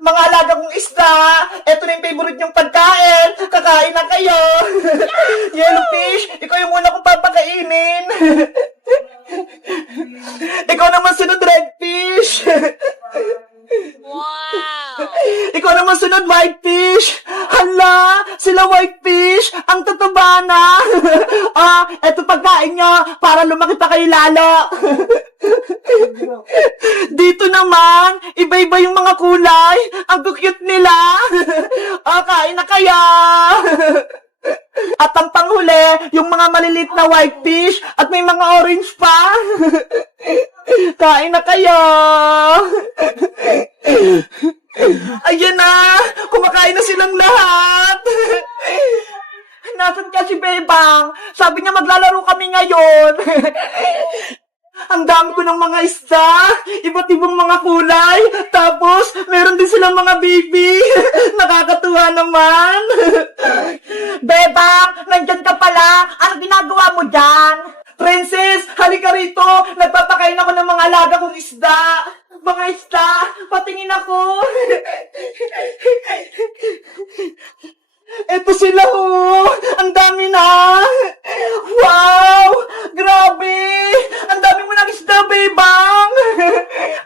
Mga alaga kong isda, eto na yung favorite niyong pagkain. Kakain na kayo. Yellowfish, ikaw yung una kong papakainin. Ikaw naman sunod, redfish. Wow! Ikaw naman sunod, whitefish. Hala, sila whitefish, ang tataba na. Eto pagkain niyo, para lumaki pa kayo lalo. Dito naman, iba-iba yung mga kulay. Ang cute nila. Kain na kaya. At ang panghuli, yung mga maliliit na whitefish at may mga orange pa. Kain na kayo. Ayan na, kumakain na silang lahat. Nasaan ka si Bebang? Sabi niya maglalaro kami ngayon. Ang dami ko ng mga isda, iba't ibang mga kulay, tapos meron din silang mga baby. Nakakatuwa naman. Bebang, nandyan ka pala. Ano ginagawa mo dyan? Princess, halika rito. Nagpapakain ako ng mga alaga kong isda. Mga isda, patingin ako. Eto sila ang dami na. Wow, grabe. Ang dami mo ng isda, Bebang.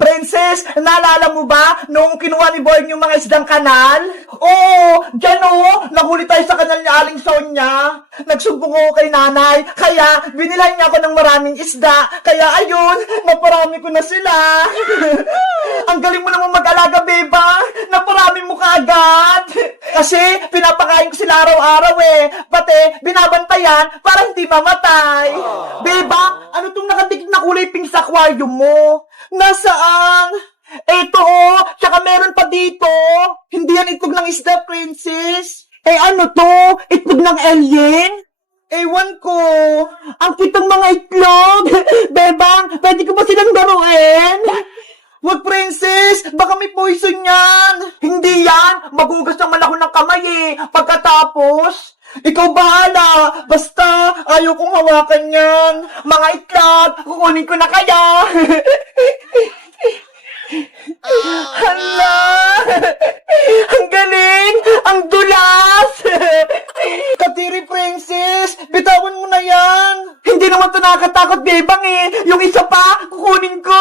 Princess, naalala mo ba nung kinuha ni Boy yung mga isdang kanal? Oo, dyan nahuli tayo sa kanal ni Aling Sonia. Nagsumbong ako kay nanay, kaya binilan niya ako ng maraming isda. Kaya ayun, naparami ko na sila. Ang galing mo naman mag-alaga, Beba. Naparami mo kaagad. Kasi pinapakain ko sila araw-araw Pati binabantayan para hindi mamatay. Beba, ano tong nakadikit na kulay pink sa aquarium mo? Nasaan? Eto tsaka meron pa dito. Hindi yan itlog ng isda, Princess. Ano to? Itlog ng alien? Ewan ko. Ang kitang mga itlog. Bebang, pwede ko ba silang daruin? Wag, Princess! Baka may poison yan! Hindi yan! Magugas naman ako ng kamay Pagkatapos, ikaw bahala! Basta, ayaw kong hawakan yan! Mga itlog, kukunin ko na kaya! Hala! Ang galing! Ang dulas! Katiri, Princess! Bitawan mo na yan! Hindi naman ito nakakatakot, Bebang Yung isa pa, kukunin ko!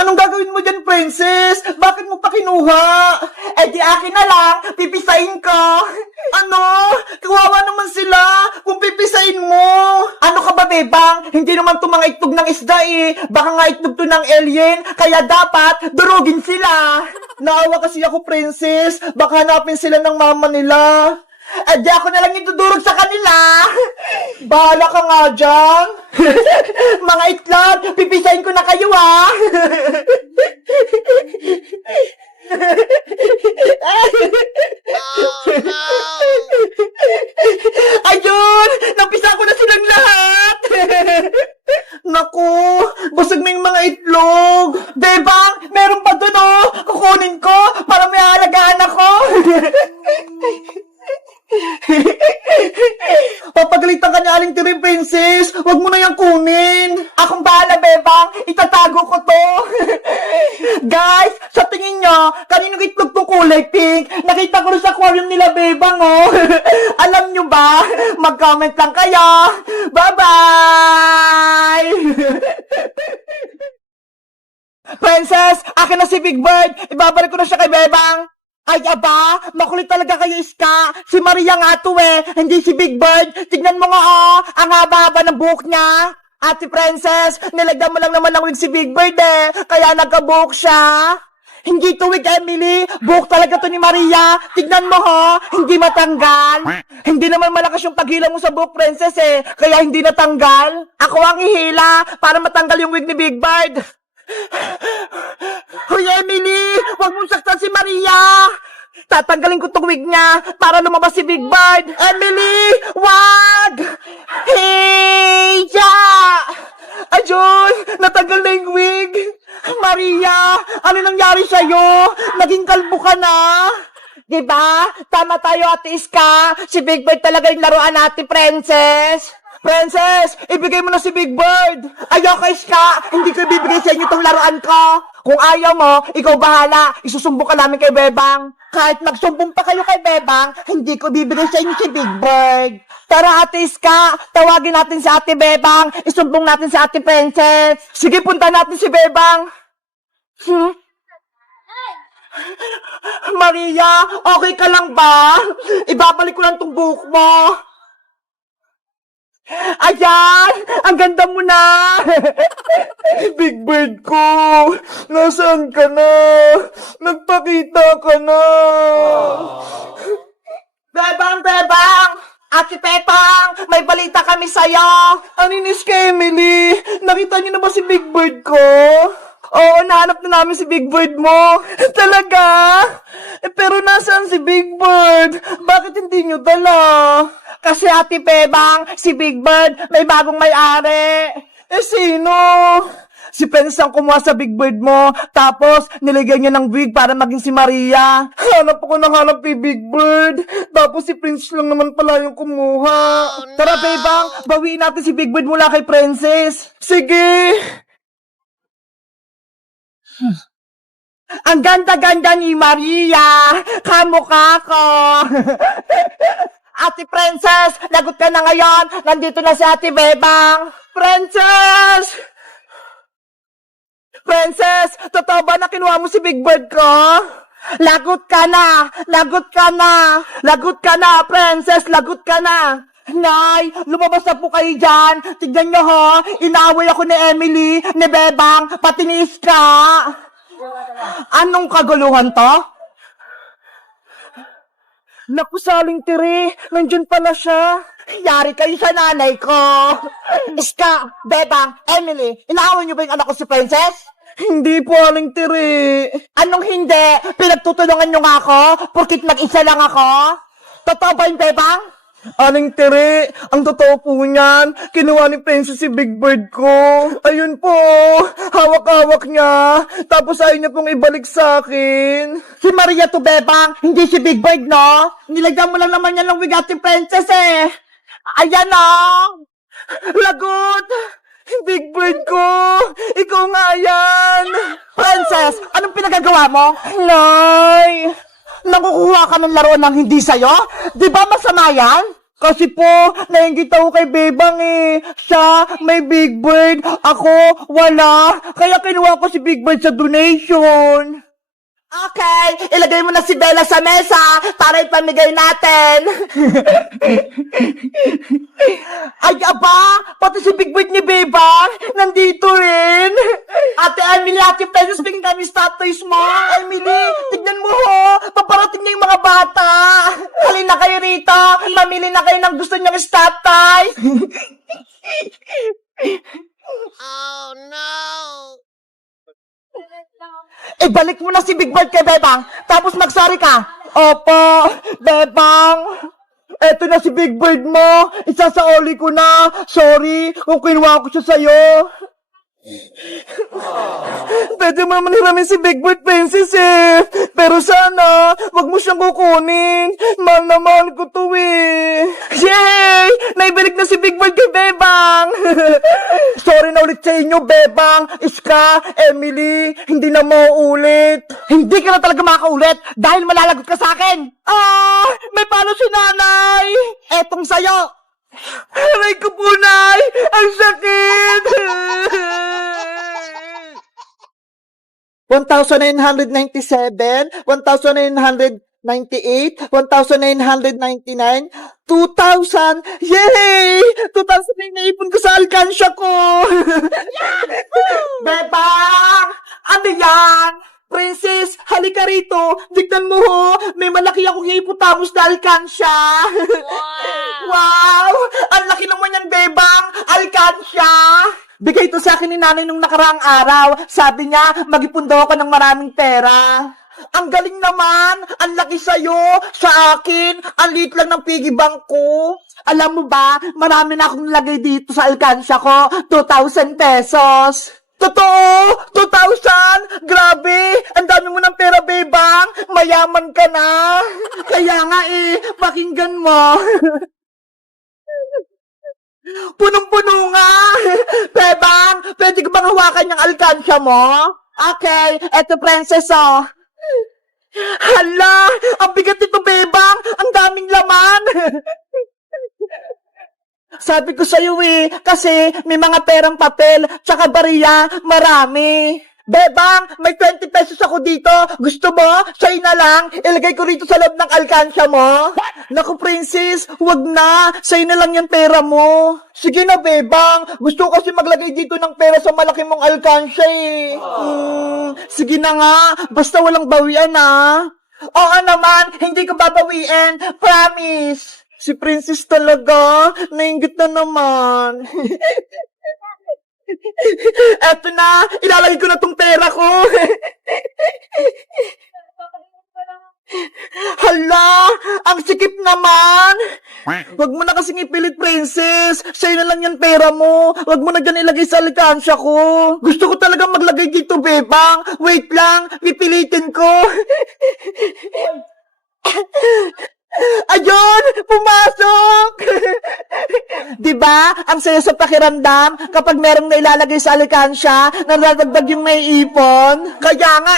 Anong gagawin mo dyan, Princess? Bakit mo pa kinuha? Di akin na lang, pipisain ko. Ano? Kawawa naman sila kung pipisain mo. Ano ka ba, Bebang? Hindi naman ito mga itlog ng isda Baka nga itlog to ng alien, kaya dapat durugin sila. Naawa kasi ako, Princess. Baka hanapin sila ng mama nila. Di ako na lang itudurog sa kanila. Bahala ka nga dyan. Mga itlog, pipisain ko na kayo Ayun! Napisa ko na silang lahat! Naku! Busog na yung mga itlog! Bebang! Meron pa dun Kukunin ko para may alagaan ako! Papagalitan ka niya, Aling Tiri, Princess. Huwag mo na yung kunin. Akong bahala, Bebang. Itatago ko to. Guys, sa tingin nyo, kaninong itlog tong kulay pink? Nakita ko rin sa aquarium nila, Bebang, Alam nyo ba? Mag-comment lang kayo. Bye-bye! Princess, akin na si Big Bird. Ibabalik ko na siya kay Bebang. Ay, aba, makulit talaga kayo, Iska. Si Maria nga to hindi si Big Bird. Tignan mo nga ang haba-haba ng buhok niya. Ate Princess, nilagyan mo lang naman ng wig si Big Bird kaya nagka-buhok siya. Hindi to wig, Emily. Buhok talaga to ni Maria. Tignan mo hindi matanggal. Hindi naman malakas yung paghila mo sa buhok, Princess kaya hindi natanggal. Ako ang ihila para matanggal yung wig ni Big Bird. Hoy, Emily! Huwag mong saktan si Maria! Tatanggalin ko tong wig niya para lumabas si Big Bird! Emily! Wag! Hey! Ayun! Natanggal na yung wig! Maria! Ano nangyari sa'yo? Naging kalbo ka na! Diba? Tama tayo, Ate Iska! Si Big Bird talaga yung laruan natin, Princess! Princess, ibigay mo na si Big Bird. Ayoko, Iska. Hindi ko ibibigay sa inyo itong laruan ko. Kung ayaw mo, ikaw bahala. Isusumbong ka namin kay Bebang. Kahit magsumbong pa kayo kay Bebang, hindi ko bibigay sa inyo si Big Bird. Tara, Ate Iska, tawagin natin si Ate Bebang. Isumbong natin si Ate Princess. Sige, punta natin si Bebang. Maria, okay ka lang ba? Ibabalik ko lang tong buhok mo. Ayan! Ang ganda mo na! Big Bird ko! Nasaan ka na? Nagpakita ka na! Bebang! Bebang! Ate Pepang! May balita kami sa'yo! Aninis ka, Emily? Nakita niyo na ba si Big Bird ko? Oo, nahanap na namin si Big Bird mo. Talaga? Pero nasaan si Big Bird? Bakit hindi nyo dala? Kasi Ate Bebang, si Big Bird may bagong may-ari. Sino? Si Pence ang kumuha sa Big Bird mo, tapos nilagyan niya ng wig para maging si Maria. Hanap ako ng hanap kay Big Bird, tapos si Prince lang naman pala yung kumuha. Oh, no. Tara, Bebang, bawiin natin si Big Bird mula kay Princess. Sige! Ang ganda-ganda ni Maria! Kamukha ko! Ate Princess, lagot ka na ngayon! Nandito na si Ate Bebang! Princess! Princess, totoo ba na kinuha mo si Big Bird ko? Lagot ka na! Lagot ka na! Lagot ka na, Princess! Lagot ka na! Nay, lumabas na po kayo dyan! Tignan nyo ho! Inaway ako ni Emily, ni Bebang, pati ni Iska! Anong kaguluhan to? Naku, Saling Tiri, nandyan pala siya. Yari kayo sa nanay ko. Iska, Bebang, Emily, inaaway niyo ba yung anak ko si Princess? Hindi po, Aling Tiri. Anong hindi? Pinagtutulungan niyo nga ako? Porkit mag-isa lang ako? Totoo ba yung Bebang? Aling Tiri, ang totoo po niyan, kinuha ni Princess si Big Bird ko. Ayun po, hawak-hawak niya, tapos ayaw niya pong ibalik sa akin. Si Maria to, Bebang, hindi si Big Bird, no? Nilagyan mo lang naman yan ng wig Ate Princess, eh. Ayan, no? Lagot! Big Bird ko! Ikaw nga yan! Princess, anong pinagagawa mo? Nay! Nakukuha ka ng laruan ng hindi sa'yo? Di ba masama yan? Kasi po, nainggit ako kay Bebang eh. Siya, may Big Bird. Ako, wala. Kaya kinuha ko si Big Bird sa donation. Okay, ilagay mo na si Bella sa mesa para ipamigay natin. Ay, aba, pati si Big Bird ni Bebang, nandito rin. Ate Emily, Ate Princess, bigyan kami statues mo. Emily, tignan mo ho, paparating na yung mga bata. Halina kayo rito, mamili na kayo ng gusto niyong statues. Oh no! Balik mo na si Big Bird kay Bebang, tapos magsari ka. Opo, Bebang. Eto na si Big Bird mo. Isasaoli ko na. Sorry kung kinuha ko siya sa'yo. Pwede mo naman hiramin si Big Bird, Princess eh. Pero sana, wag mo siyang kukunin. Mahal na mahal ko to eh. Yay! Naibalik na si Big Bird kay Bebang. Sorry na ulit sa inyo, Bebang, Iska, Emily. Hindi na mauulit. Hindi ka na talaga makaulit dahil malalagot ka sa akin. Ah! May palo si nanay. Etong sayo. Aray ko po, Nay! Ang sakit! 1,997, 1,998, 1,999, 2,000! Yay! 2,000 na naipon ko sa alkansya ko! Bebang! Ano yan? Princess, halika rito. Tignan mo ho, may malaki akong hipotamos na alkansya. Wow! Ang laki naman yan, Bebang! Alkansya! Bigay ito sa akin ni nanay nung nakaraang araw. Sabi niya, mag-ipon daw ako ng maraming pera. Ang galing naman! Ang laki sa'yo! Sa akin, ang liit lang ng piggy bank ko. Alam mo ba, marami na akong lagay dito sa alkansya ko. 2,000 pesos. Totoo! 2,000! Grabe! Ang dami mo ng pera, Bebang! Mayaman ka na! Kaya nga pakinggan mo! Punong-puno nga! Bebang, pwede ko bang hawakan yung alkansya mo? Okay, eto princess oh. Hala, ang bigat nito Bebang, ang daming laman. Sabi ko sa'yo kasi may mga perang papel, tsaka bariya, marami. Bebang, may 20 pesos ako dito. Gusto mo? Sa'yo na lang. Ilagay ko rito sa loob ng alkansya mo. Naku, princess, wag na. Sa'yo na lang yung pera mo. Sige na, Bebang. Gusto ko kasi maglagay dito ng pera sa malaki mong alkansya sige na nga. Basta walang bawian Oo naman, hindi ko babawiin. Promise. Si princess talaga. Nainggit na naman. Eto na, ilalagay ko na tong pera ko. Hala, ang sikip naman. Wag mo na kasing ipilit, princess. Sa'yo na lang yan pera mo. Wag mo na dyan ilagay sa alkansya ko. Gusto ko talaga maglagay dito, Bebang. Wait lang, pipilitin ko. Ayun! Pumasok! Diba? Ang saya sa pakiramdam kapag merong nailalagay sa alkansya na nadagdag yung may ipon. Kaya nga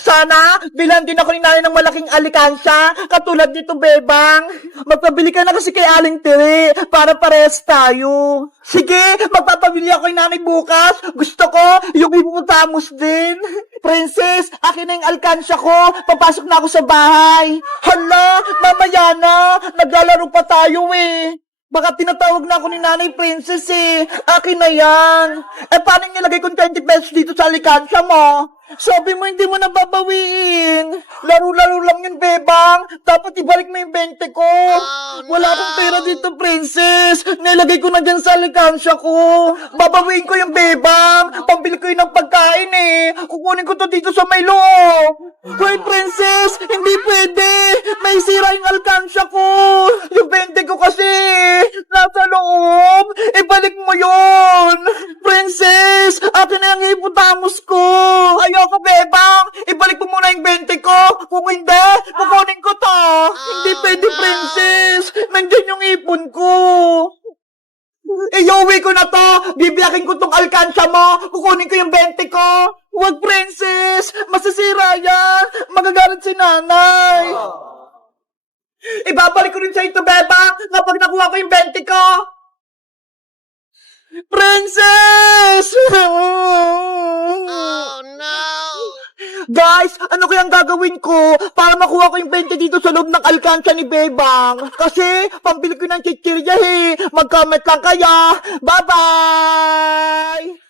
sana bilan din ako ni nanay ng malaking alkansya katulad nito, Bebang. Magpabili ka na kasi kay Aling Tiri para parehas tayo. Sige, magpapabili ako kay nanay bukas. Gusto ko yung hippopotamus din. Princess, akin na yung alkansya ko. Papasok na ako sa bahay. Hala, mamaya na. Naglalaro pa tayo Baka tinatawag na ako ni Nanay Princess Akin na yan. Paano nilagay kong 20 pesos dito sa alkansya mo? Sabi mo hindi mo na babawiin. Laro-laro lang yun, Bebang. Dapat ibalik mo yung 20 ko. Wala akong pera dito, Princess. Nilagay ko na dyan sa alkansya ko. Babawiin ko yung Bebang. Pambili ko yun ng pagkain Kukunin ko to dito sa may loob. Hoy, Princess, hindi pwede. May sira yung alkansya ko. Yung 20 ko kasi nasa loob. Ibalik mo yun. Princess, akin na yung hippopotamus ko. Ayoko, Bebang. Ibalik mo muna yung 20 ko. Kung hindi, kukunin ko to. Hindi pwede, Princess. Nandyan yung ipon ko. Iuwi ko na to. Bibiyakin ko tong alkansya mo. Kukunin ko yung 20 ko. Wag, Princess. Masisira yan. Magagalit si nanay. Ibabalik ko rin sa ito, Bebang, kapag nakuha ko yung 20 ko. Princess! Oh, no! Guys, ano kayang gagawin ko para makuha ko yung 20 dito sa loob ng alkansya ni Bebang? Kasi, pambili ko ng chichirya Mag-comment lang kaya. Bye-bye!